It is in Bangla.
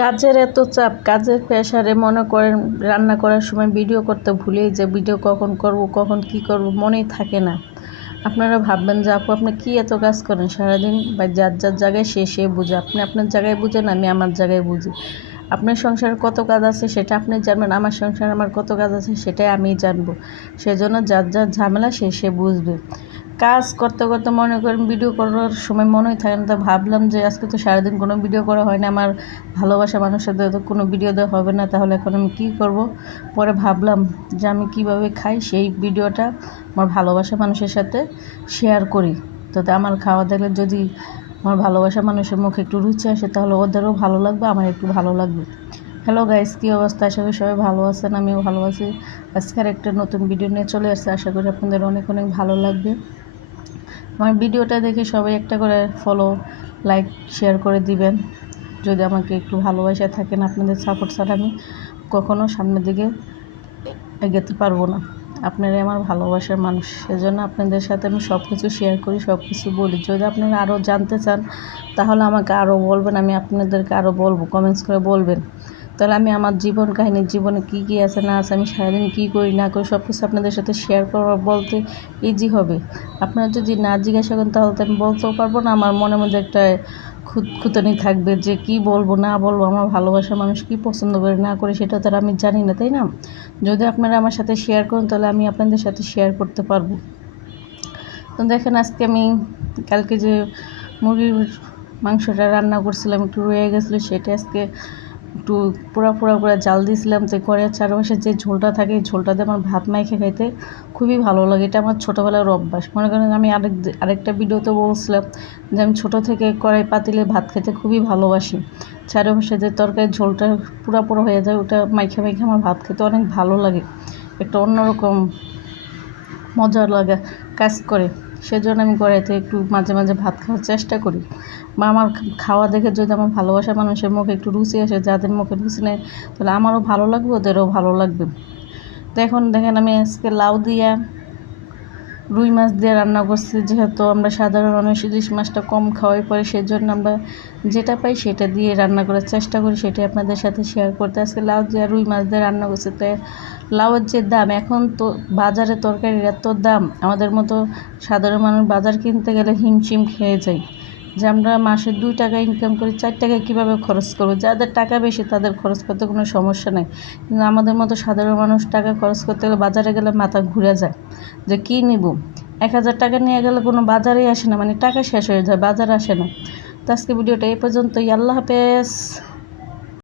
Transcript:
কাজের এত চাপ, কাজের প্রেশারে মনে করেন রান্না করার সময় ভিডিও করতে ভুলেই যে ভিডিও কখন করব, কখন কি করব মনেই থাকে না। আপনারা ভাববেন যে আপু আপনি কী এত কাজ করেন সারাদিন, বা যার যার জায়গায় সে বুঝে। আপনি আপনার জায়গায় বুঝেন, আমি আমার জায়গায় বুঝি। আপনার সংসারে কত কাজ আছে সেটা আপনি জানবেন, আমার সংসারে আমার কত কাজ আছে সেটাই আমি জানবো। সেজন্য যার যার ঝামেলা সে বুঝবে। কাজ করতে করতে মনে করেন ভিডিও করার সময় মনেই থাকে না। তো ভাবলাম যে আজকে তো সারাদিন কোনো ভিডিও করা হয় না, আমার ভালোবাসা মানুষের তো কোনো ভিডিও দেওয়া হবে না, তাহলে এখন আমি কী করব। পরে ভাবলাম যে আমি কিভাবে খাই সেই ভিডিওটা আমার ভালোবাসা মানুষের সাথে শেয়ার করি। তো আমার খাওয়া দেখলে যদি আমার ভালোবাসা মানুষের মুখে একটু রুচি আসে, তাহলে ওদেরও ভালো লাগবে, আমার একটু ভালো লাগবে। হ্যালো গাইস, কী অবস্থা? আশা করি সবাই ভালো আছেন, আমিও ভালো আছি। আজকের একটা নতুন ভিডিও নিয়ে চলে আসছে, আশা করি আপনাদের অনেক অনেক ভালো লাগবে। আমার ভিডিওটা দেখে সবাই একটা করে ফলো, লাইক, শেয়ার করে দিবেন। যদি আমাকে একটু ভালোবাসা থাকেন, আপনাদের সাপোর্ট ছাড়া আমি কখনো সামনের দিকে এগোতে পারবো না। আপনারাই আমার ভালোবাসার মানুষ, সেজন্য আপনাদের সাথে আমি সব কিছু শেয়ার করি, সব কিছু বলি। যদি আপনারা আরও জানতে চান তাহলে আমাকে আরও বলবেন, আমি আপনাদেরকে আরও বলবো, কমেন্টস করে বলবেন। তাহলে আমি আমার জীবন কাহিনী, জীবনে কী কী আছে না আছে, আমি সারাদিন কী করি না করি সব কিছু আপনাদের সাথে শেয়ার করা বলতে ইজি হবে। আপনারা যদি না জিজ্ঞাসা করেন তাহলে তো আমি বলতেও পারবো না। আমার মনের মধ্যে একটা খুঁতখুঁতানি থাকবে যে কি বলবো না বলবো, আমার ভালোবাসার মানুষ কী পছন্দ করে না করে সেটা তো আর আমি জানি না, তাই না? যদি আপনারা আমার সাথে শেয়ার করেন তাহলে আমি আপনাদের সাথে শেয়ার করতে পারবো। তো দেখেন, আজকে আমি কালকে যে মুরগির মাংসটা রান্না করছিলাম একটু রয়ে গেছিলো, সেটা আজকে একটু পোড়া করে জাল দিয়েছিলাম। তো কড়াইয়ের চারপাশে যে ঝোলটা থাকে, এই ঝোলটা দিয়ে আমার ভাত মাইখে খাইতে খুবই ভালো লাগে। এটা আমার ছোটোবেলার অভ্যাস। মনে করেন আমি আরেকটা ভিডিওতে বলছিলাম যে আমি ছোটো থেকে কড়াই পাতিলে ভাত খেতে খুবই ভালোবাসি। চারপাশে যে তরকারির ঝোলটা পুরো হয়ে যায়, ওটা মাইখে আমার ভাত খেতে অনেক ভালো লাগে। একটা অন্যরকম মজার লাগা কাজ করে। সেজন্য আমি কড়াইতে একটু মাঝে মাঝে ভাত খাওয়ার চেষ্টা করি। বা আমার খাওয়া দেখে যদি আমার ভালোবাসা মানুষের মুখে একটু রুচি আসে, যাদের মুখে রুচি নেই, তাহলে আমারও ভালো লাগবে, ওদেরও ভালো লাগবে। তো এখন দেখেন আমি আজকে লাউ দিয়া রুই মাছ দিয়ে রান্না করছি। যেহেতু আমরা সাধারণ মানুষ ইলিশ মাছটা কম খাওয়াই পরে, সেজন্য আমরা যেটা পাই সেটা দিয়ে রান্না করার চেষ্টা করি, সেটাই আপনাদের সাথে শেয়ার করতে। আজকে লাউ দিয়ে রুই মাছ দিয়ে রান্না করছি। তো লাউয়ের যে দাম এখন, তো বাজারে তরকারির এত দাম, আমাদের মতো সাধারণ মানুষ বাজার কিনতে গেলে হিমশিম খেয়ে যায়। যে আমরা মাসে 2 টাকা ইনকাম করি, 4 টাকা কীভাবে খরচ করবো। যাদের টাকা বেশি তাদের খরচ করতে কোনো সমস্যা নেই, কিন্তু আমাদের মতো সাধারণ মানুষ টাকা খরচ করতে গেলে বাজারে গেলে মাথা ঘুরে যায় যে কী নিব। 1000 টাকা নিয়ে গেলে কোনো বাজারেই আসে না, মানে টাকা শেষ হয়ে যায়, বাজার আসে না। তো আজকে ভিডিওটা এই পর্যন্তই। আল্লাহ হাফেজ।